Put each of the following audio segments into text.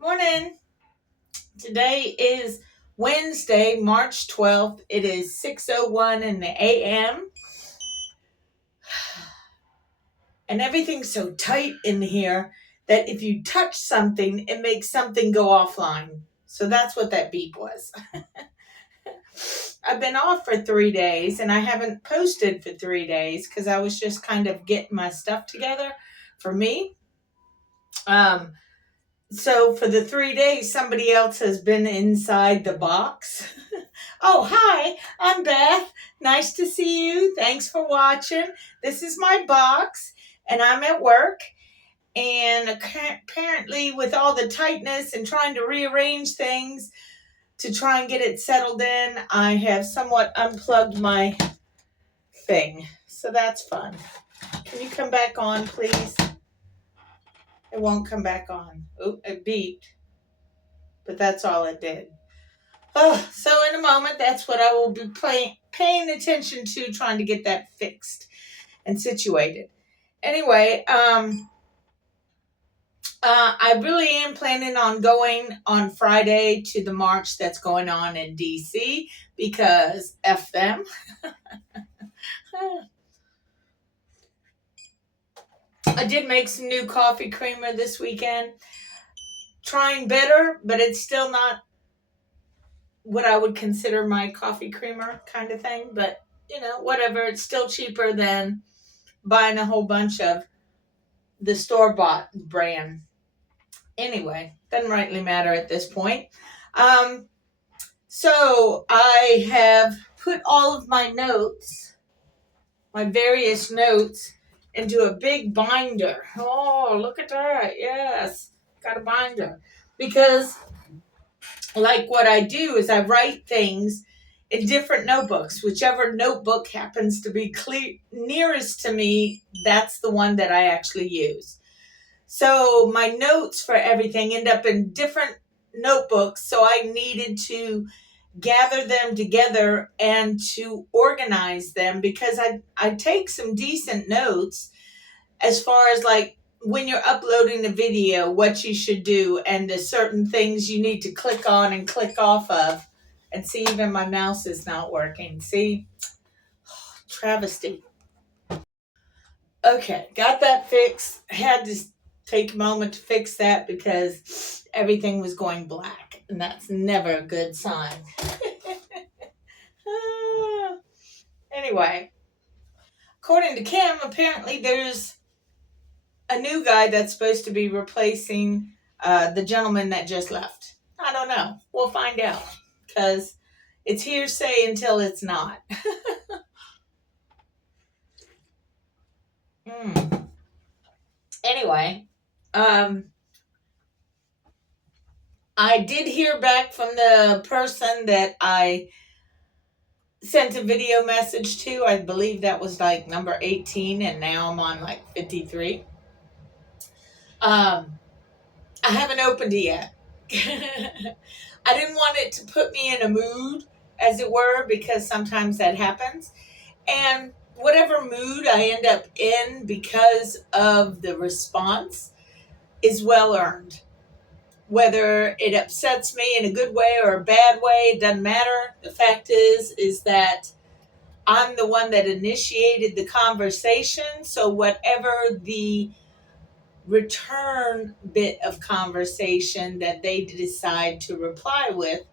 Morning. Today is Wednesday, March 12th. It is 6:01 in the a.m. And everything's so tight in here that if you touch something, it makes something go offline. So that's what that beep was. I've been off for 3 days and I haven't posted for 3 days because I was just kind of getting my stuff together for me. So for the 3 days, somebody else has been inside the box. Oh, hi, I'm Beth. Nice to see you. Thanks for watching. This is my box, and I'm at work. And apparently, with all the tightness and trying to rearrange things to try and get it settled in, I have somewhat unplugged my thing. So that's fun. Can you come back on, please? It won't come back on. Oh, it beeped, but that's all it did. Oh, so in a moment, that's what I will be paying attention to, trying to get that fixed and situated. Anyway, I really am planning on going on Friday to the march that's going on in DC because F them. I did make some new coffee creamer this weekend. Trying better, but it's still not what I would consider my coffee creamer kind of thing. But, whatever. It's still cheaper than buying a whole bunch of the store-bought brand. Anyway, doesn't rightly matter at this point. So I have put all of my notes, my various notes, into a big binder. Oh, look at that. Yes, got a binder. Because like what I do is I write things in different notebooks. Whichever notebook happens to be nearest to me, that's the one that I actually use. So my notes for everything end up in different notebooks. So I needed to gather them together and to organize them because I take some decent notes as far as like when you're uploading a video, what you should do and the certain things you need to click on and click off of. And see, even my mouse is not working. See? Travesty. Okay, got that fixed. Had to take a moment to fix that because everything was going black, and that's never a good sign. Anyway, according to Kim, apparently there's a new guy that's supposed to be replacing the gentleman that just left. I don't know. We'll find out because it's hearsay until it's not. Anyway, I did hear back from the person that I sent a video message to. I believe that was like number 18, and now I'm on like 53. I haven't opened it yet. I didn't want it to put me in a mood, as it were, because sometimes that happens. And whatever mood I end up in because of the response is well earned. Whether it upsets me in a good way or a bad way, it doesn't matter. The fact is that I'm the one that initiated the conversation. So whatever the return bit of conversation that they decide to reply with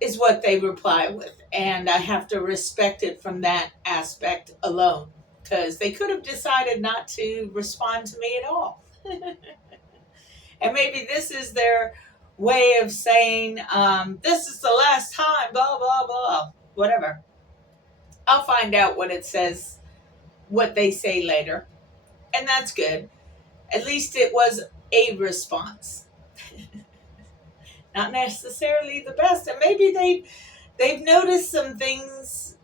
is what they reply with. And I have to respect it from that aspect alone. Because they could have decided not to respond to me at all. And maybe this is their way of saying, this is the last time, blah, blah, blah, whatever. I'll find out what it says, what they say later. And that's good. At least it was a response. Not necessarily the best. And maybe they've noticed some things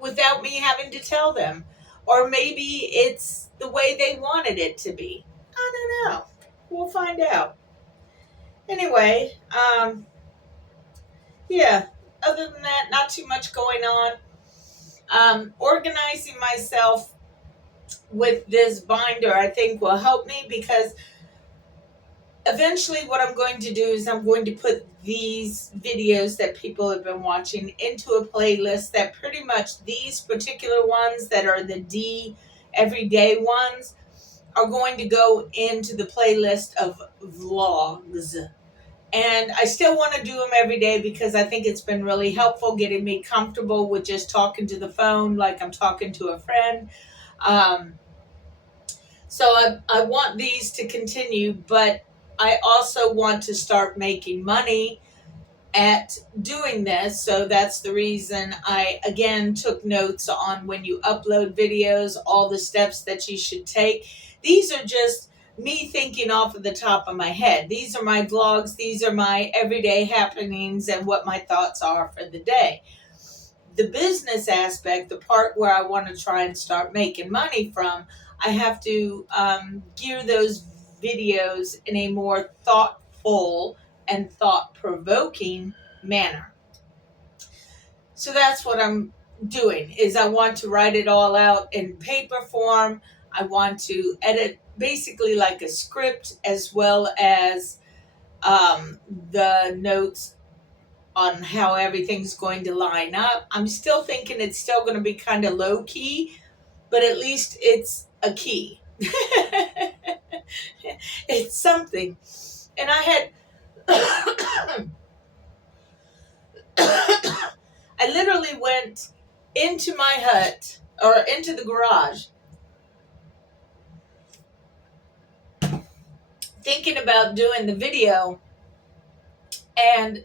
without me having to tell them. Or maybe it's the way they wanted it to be. I don't know. We'll find out. Anyway, yeah, other than that, not too much going on. Organizing myself with this binder, I think, will help me because eventually what I'm going to do is I'm going to put these videos that people have been watching into a playlist that pretty much these particular ones that are the D everyday ones are going to go into the playlist of vlogs. And I still want to do them every day because I think it's been really helpful getting me comfortable with just talking to the phone like I'm talking to a friend. Um, so I want these to continue, but I also want to start making money at doing this. So that's the reason I again took notes on when you upload videos, all the steps that you should take. These are just me thinking off of the top of my head. These are my vlogs, these are my everyday happenings and what my thoughts are for the day. The business aspect, the part where I want to try and start making money from, I have to gear those videos in a more thoughtful and thought provoking manner. So that's what I'm doing is I want to write it all out in paper form. I want to edit basically like a script as well as the notes on how everything's going to line up. I'm still thinking it's still going to be kind of low key, but at least it's a key. It's something. And I had I literally went into my hut or into the garage thinking about doing the video. And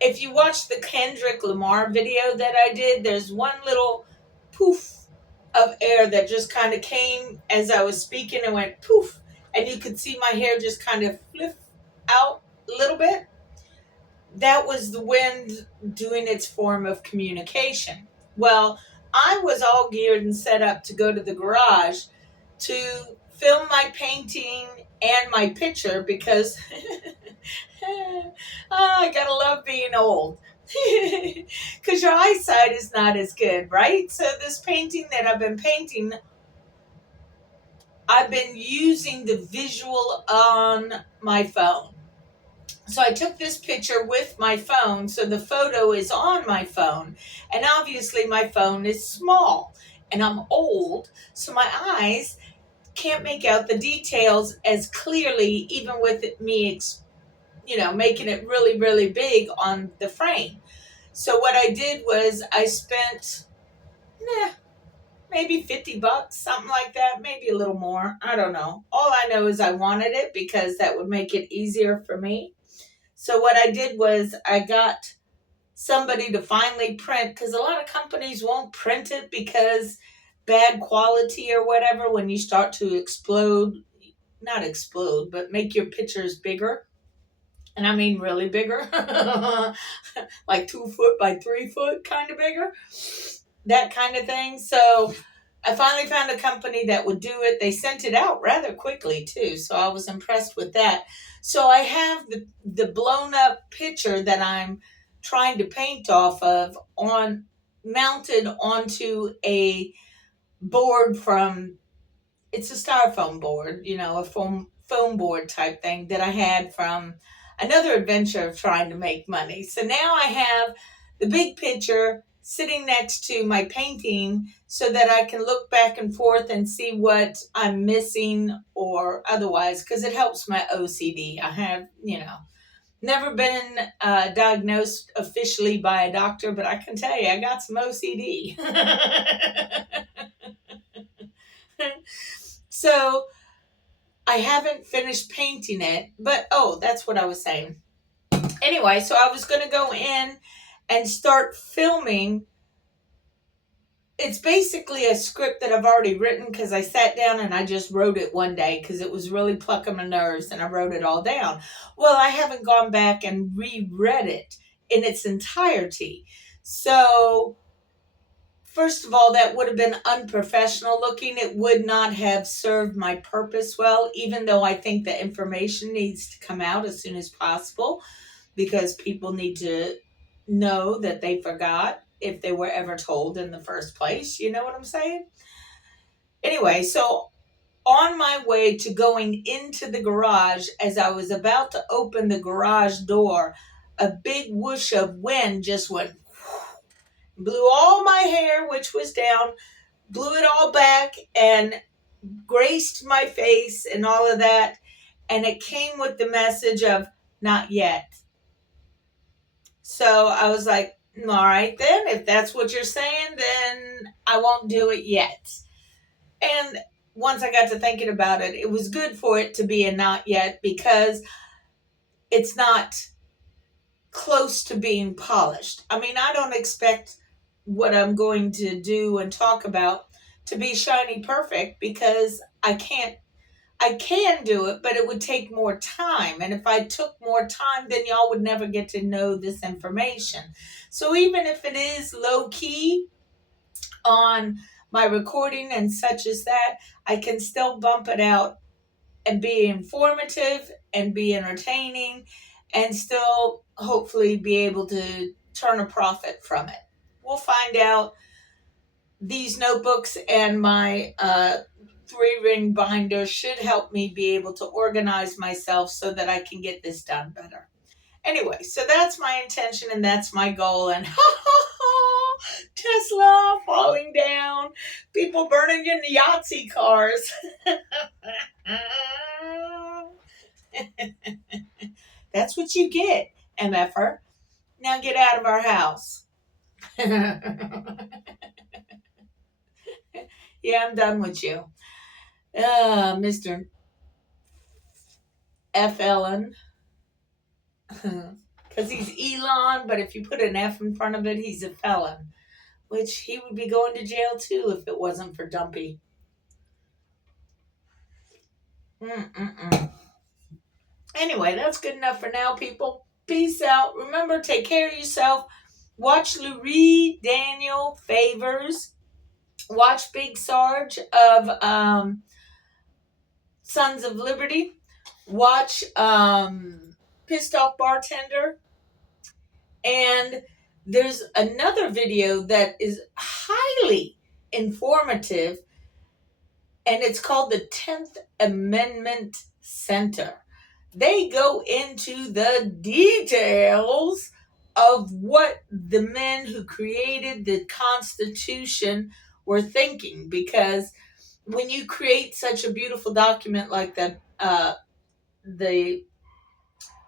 if you watch the Kendrick Lamar video that I did, there's one little poof of air that just kind of came as I was speaking and went poof. And you could see my hair just kind of flip out a little bit. That was the wind doing its form of communication. Well, I was all geared and set up to go to the garage to film my painting and my picture because I gotta love being old. Because your eyesight is not as good, right? So, this painting that I've been painting, I've been using the visual on my phone. So I took this picture with my phone, so the photo is on my phone. And obviously my phone is small and I'm old, so my eyes can't make out the details as clearly, even with me, making it really, really big on the frame. So what I did was I spent, maybe $50, something like that, maybe a little more. I don't know. All I know is I wanted it because that would make it easier for me. So what I did was I got somebody to finally print, because a lot of companies won't print it because bad quality or whatever when you start to not explode, but make your pictures bigger. And I mean really bigger, like 2 foot by 3 foot, kind of bigger, that kind of thing. So I finally found a company that would do it. They sent it out rather quickly too, so I was impressed with that. So I have the blown up picture that I'm trying to paint off of on mounted onto a board from, it's a styrofoam board, a foam board type thing that I had from another adventure of trying to make money. So now I have the big picture sitting next to my painting so that I can look back and forth and see what I'm missing or otherwise, because it helps my OCD. I have, never been diagnosed officially by a doctor, but I can tell you I got some OCD. So I haven't finished painting it, but that's what I was saying. Anyway, so I was going to go in and start filming. It's basically a script that I've already written because I sat down and I just wrote it one day because it was really plucking my nerves and I wrote it all down. Well, I haven't gone back and reread it in its entirety. So first of all, that would have been unprofessional looking. It would not have served my purpose well, even though I think the information needs to come out as soon as possible because people need to know that they forgot if they were ever told in the first place. You know what I'm saying? Anyway, so On my way to going into the garage, as I was about to open the garage door, a big whoosh of wind just went, blew all my hair, which was down, blew it all back and graced my face and all of that. And it came with the message of not yet. So I was like, all right, then, if that's what you're saying, then I won't do it yet. And once I got to thinking about it, it was good for it to be a not yet, because it's not close to being polished. I mean, I don't expect what I'm going to do and talk about to be shiny perfect, because I can do it, but it would take more time. And if I took more time, then y'all would never get to know this information. So even if it is low key on my recording and such as that, I can still bump it out and be informative and be entertaining and still hopefully be able to turn a profit from it. We'll find out. These notebooks and my 3-ring binder should help me be able to organize myself so that I can get this done better. Anyway, so that's my intention and that's my goal. And Tesla falling down, people burning in Yahtzee cars. That's what you get, MFR. Now get out of our house. Yeah, I'm done with you. Mr. F. Ellen. Because he's Elon, but if you put an F in front of it, he's a felon. Which he would be going to jail too if it wasn't for Dumpy. Anyway, that's good enough for now, people. Peace out. Remember, take care of yourself. Watch Lurie Daniel Favors. Watch Big Sarge of Sons of Liberty. Watch Pissed Off Bartender. And there's another video that is highly informative, and it's called the 10th Amendment Center. They go into the details of what the men who created the Constitution were thinking, because when you create such a beautiful document like the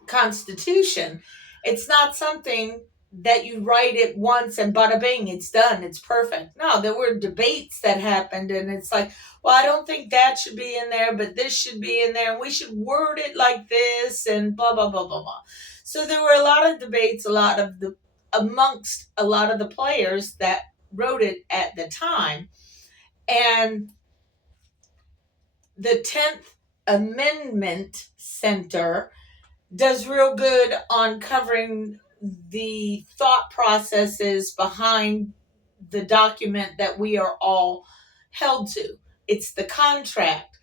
Constitution, it's not something that you write it once and bada bing, it's done, it's perfect. No, there were debates that happened, and it's like, well, I don't think that should be in there, but this should be in there, and we should word it like this, and blah, blah, blah, blah, blah. So there were a lot of debates, amongst a lot of the players that wrote it at the time. And the 10th Amendment Center does real good on covering the thought processes behind the document that we are all held to. It's the contract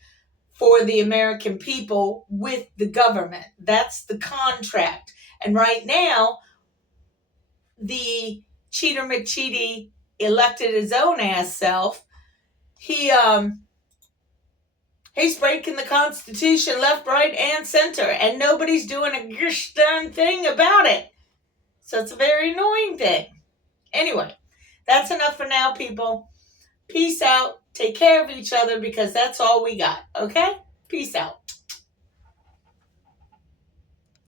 for the American people with the government. That's the contract. And right now, the Cheater McCheaty elected his own ass self. He's breaking the Constitution left, right, and center, and nobody's doing a gosh darn thing about it. So it's a very annoying thing. Anyway, that's enough for now, people. Peace out. Take care of each other, because that's all we got. Okay? Peace out.